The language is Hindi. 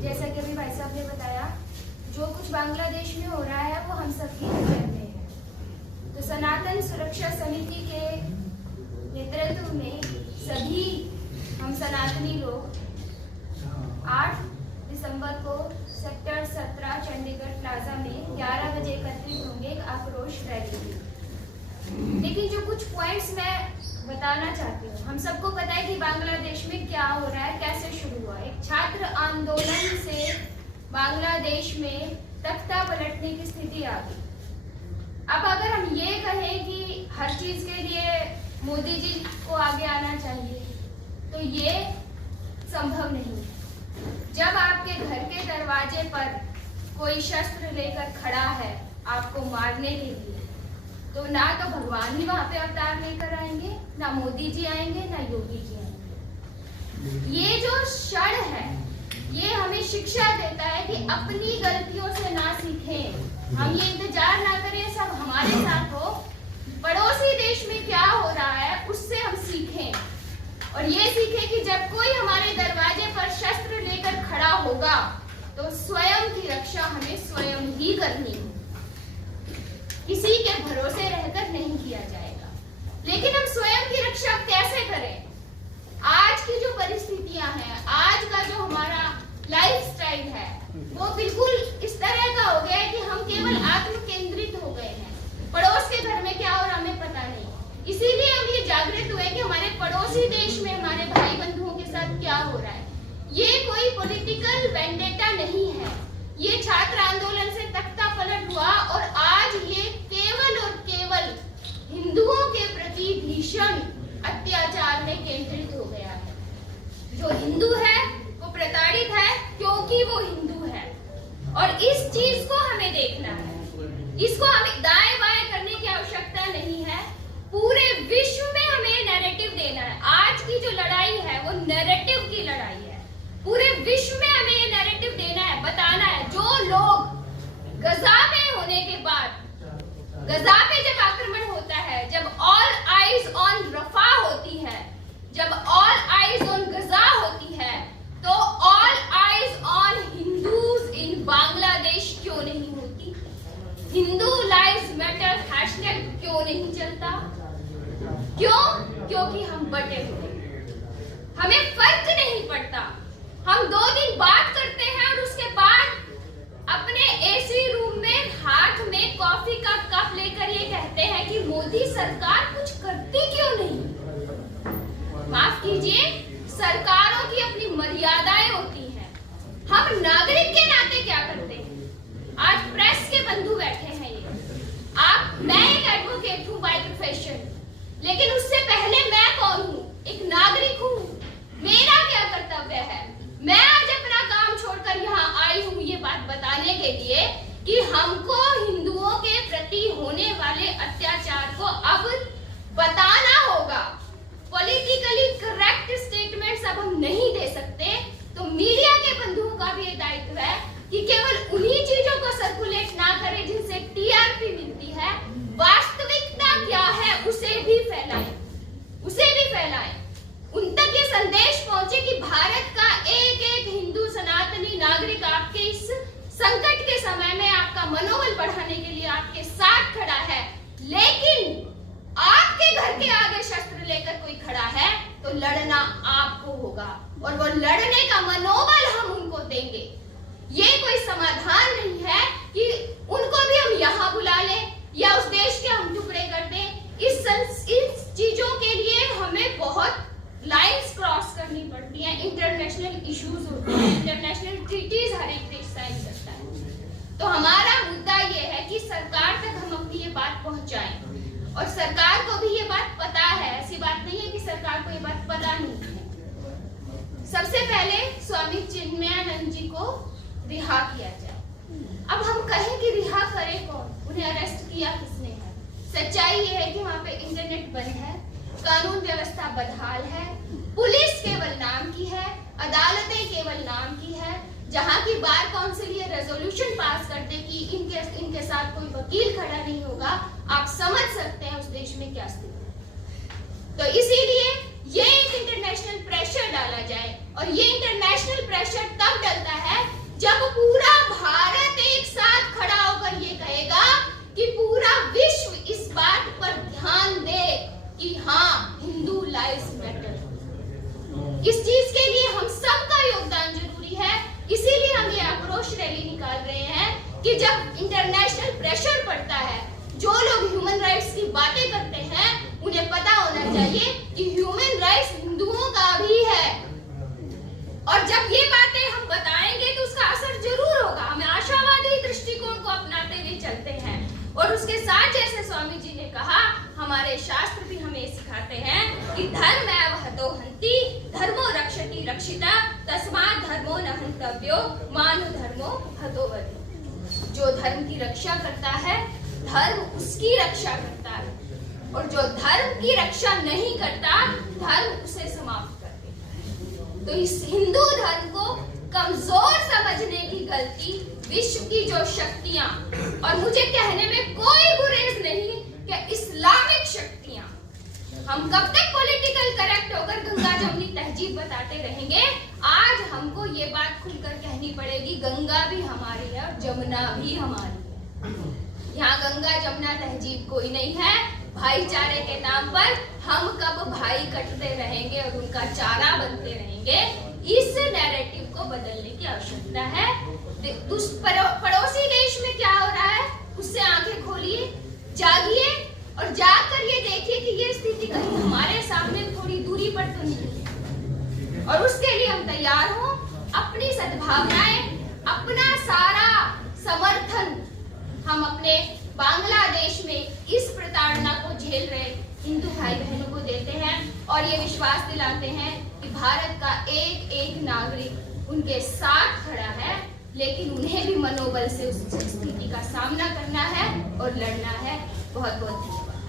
जैसा कि अभी भाई साहब ने बताया, जो कुछ बांग्लादेश में हो रहा है वो हम सब ही जानते हैं। तो सनातन सुरक्षा समिति के नेतृत्व में सभी हम सनातनी लोग 8 दिसंबर को सेक्टर 17 चंडीगढ़ प्लाजा में 11 बजे एकत्रित होंगे एक आक्रोश रैली में। लेकिन जो कुछ पॉइंट्स मैं बताना चाहती हूँ, हम सबको पता है कि बांग्लादेश में क्या हो रहा है, कैसे शुरू हुआ। एक छात्र आंदोलन से बांग्लादेश में तख्ता पलटने की स्थिति आ गई। अब अगर हम ये कहें कि हर चीज के लिए मोदी जी को आगे आना चाहिए, तो ये संभव नहीं है। जब आपके घर के दरवाजे पर कोई शस्त्र लेकर खड़ा है आपको मारने के लिए, तो ना तो भगवान ही वहां पे अवतार लेकर आएंगे, ना मोदी जी आएंगे, ना योगी जी आएंगे। ये जो क्षण है ये हमें शिक्षा देता है कि अपनी गलतियों से ना सीखें, हम ये इंतजार ना करें सब हमारे साथ हो, पड़ोसी देश में क्या हो रहा है उससे हम सीखें। और ये सीखें कि जब कोई हमारे दरवाजे पर शस्त्र लेकर खड़ा होगा तो स्वयं की रक्षा हमें स्वयं ही करनी है, किसी के भरोसे रहकर नहीं किया जाएगा। लेकिन हम स्वयं की रक्षा कैसे करें? आज की जो परिस्थितियां हैं, आज का जो हमारा लाइफस्टाइल है, वो बिल्कुल इस तरह का हो गया है कि हम केवल आत्म केंद्रित हो गए हैं। पड़ोस के घर में क्या हो रहा हमें पता नहीं। इसीलिए हम ये जागृत हुए कि हमारे पड़ोसी देश में हमारे भाई बंधुओं के साथ क्या हो रहा है। ये कोई पॉलिटिकल वेंडेटा नहीं है, ये छात्र आंदोलन से तख्ता पलट हुआ और आज ये केवल और केवल हिंदुओं के प्रति भीषण अत्याचार में केंद्रित हो गया है। जो हिंदू है वो प्रताड़ित है क्योंकि वो हिंदू है, और इस चीज को हमें देखना है। इसको हमें दाएं बाएं करने की आवश्यकता नहीं है, पूरे विश्व में हमें नैरेटिव देना है। आज की जो लड़ाई है वो नैरेटिव की लड़ाई है, पूरे विश्व में हमें ये नैरेटिव देना है, बताना है। जो लोग गजा में होने के बाद, गजा पे जब आक्रमण होता है, जब ऑल आइज ऑन रफा होती है, जब ऑल आइज ऑन गजा होती है, तो ऑल आइज ऑन हिंदूज इन बांग्लादेश क्यों नहीं होती? हिंदू लाइव्स मैटर हैशटैग क्यों नहीं चलता? क्यों? क्योंकि हम बटे हुए, हमें फर्क नहीं पड़ता। हम 2 दिन बात करते हैं और उसके बाद अपने एसी रूम में हाथ में कॉफी का कप लेकर ये कहते हैं कि मोदी सरकार कुछ करती क्यों नहीं। माफ कीजिए, सरकारों की अपनी मर्यादाएं होती हैं। हम नागरिक के नाते क्या करते हैं? आज प्रेस के बंधु बैठे हैं, मैं एक एडवोकेट हूँ बाय प्रोफेशन, लेकिन उससे पहले मैं कौन हूँ? एक नागरिक हूँ। मेरा क्या कर्तव्य है? मैं आज अपना काम छोड़कर यहाँ आई हूँ ये बात बताने के लिए कि हमको हिंदुओं के प्रति होने वाले अत्याचार को अब बताना होगा। पॉलिटिकली करेक्ट स्टेटमेंट्स अब हम नहीं दे सकते, तो मीडिया के बंधुओं का भी दायित्व है कि केवल उन्हीं चीजों को सर्कुलेट ना करें जिनसे टीआरपी मिलती है, वास्तविकता क्या है उसे भी फैलाएं, उसे भी फैलाएं। उन तक ये संदेश पहुंचे कि भारत का एक एक हिंदू सनातनी नागरिक आपके इस संकट के समय में आपका मनोबल बढ़ाने के लिए आपके साथ खड़ा है। लेकिन आपके घर के आगे शस्त्र लेकर कोई खड़ा है तो लड़ना आपको होगा, और वो लड़ने का मनोबल हम उनको देंगे। ये कोई समाधान नहीं है कि उनको भी हम यहाँ बुला लें या उस देश के हम टुकड़े कर दें। इस चीजों के लिए हमें बहुत लाइंस क्रॉस करनी पड़ती हैं, इंटरनेशनल इश्यूज होते हैं, इंटरनेशनल ट्रीटीज हर एक देश साइन करता है। तो हमारा मुद्दा ये है कि सरकार तक हम अपनी ये बात पहुंचाएं, और सरकार को भी ये बात पता है। ऐसी बात नहीं है कि सरकार को ये बात पता नहीं है। सबसे पहले स्वामी चिन्मयानंद जी को रिहा किया जाए। अब हम कहें कि रिहा करे कौन? उन्हें अरेस्ट किया किसने है? सच्चाई ये है कि वहाँ पे इंटरनेट बंद है, कानून व्यवस्था बदहाल है, पुलिस केवल नाम की है, अदालतें केवल नाम की है। जहाँ की बार काउंसिल ये रेजोल्यूशन पास करते कि इनके साथ कोई वकील खड़ा नहीं होगा, आप समझ सकते हैं उस देश में क्या स्थिति है। तो इसीलिए ये एक इंटरनेशनल प्रेशर डाला जाए, और ये इंटरनेशनल प्रेशर तब डलता है जैसे स्वामी जी ने कहा, हमारे शास्त्र भी हमें सिखाते हैं कि धर्म एव हतो हन्ति, धर्मो रक्षति रक्षिता, तस्मात् धर्मो न हन्तव्यो, मानु धर्मो हतो वधि। जो धर्म की रक्षा करता है, धर्म उसकी रक्षा करता है, और जो धर्म की रक्षा नहीं करता, धर्म उसे समाप्त कर देता है। तो इस हिंदू धर्म को कमजोर समझने की गलती विश्व की जो शक्तियां, और मुझे कहने में कोई गुरेज नहीं कि इस्लामिक शक्तियां, हम कब तक पॉलिटिकल करेक्ट होकर गंगा जमुनी तहजीब बताते रहेंगे? आज हमको ये बात खुलकर कहनी पड़ेगी, गंगा भी हमारी है और जमुना भी हमारी है। यहाँ गंगा जमुना तहजीब कोई नहीं है। भाईचारे के नाम पर हम कब भाई कटते रहेंगे और उनका चारा बनते रहेंगे, इस नैरेटिव को बदलने की आवश्यकता है। पड़ोसी देश में क्या हो रहा है, उससे आंखें खोलिए, जागिए और जाकर ये देखिए कि ये स्थिति कहीं हमारे सामने थोड़ी दूरी पर तो नहीं है, और उसके लिए हम तैयार हो। अपनी सद्भावनाएं, अपना सारा समर्थन हम अपने बांग्लादेश में इस प्रताड़ना को झेल रहे हिंदू भाई बहनों को देते हैं, और ये विश्वास दिलाते हैं कि भारत का एक एक नागरिक उनके साथ खड़ा है, लेकिन उन्हें भी मनोबल से उस स्थिति का सामना करना है और लड़ना है। बहुत बहुत धन्यवाद।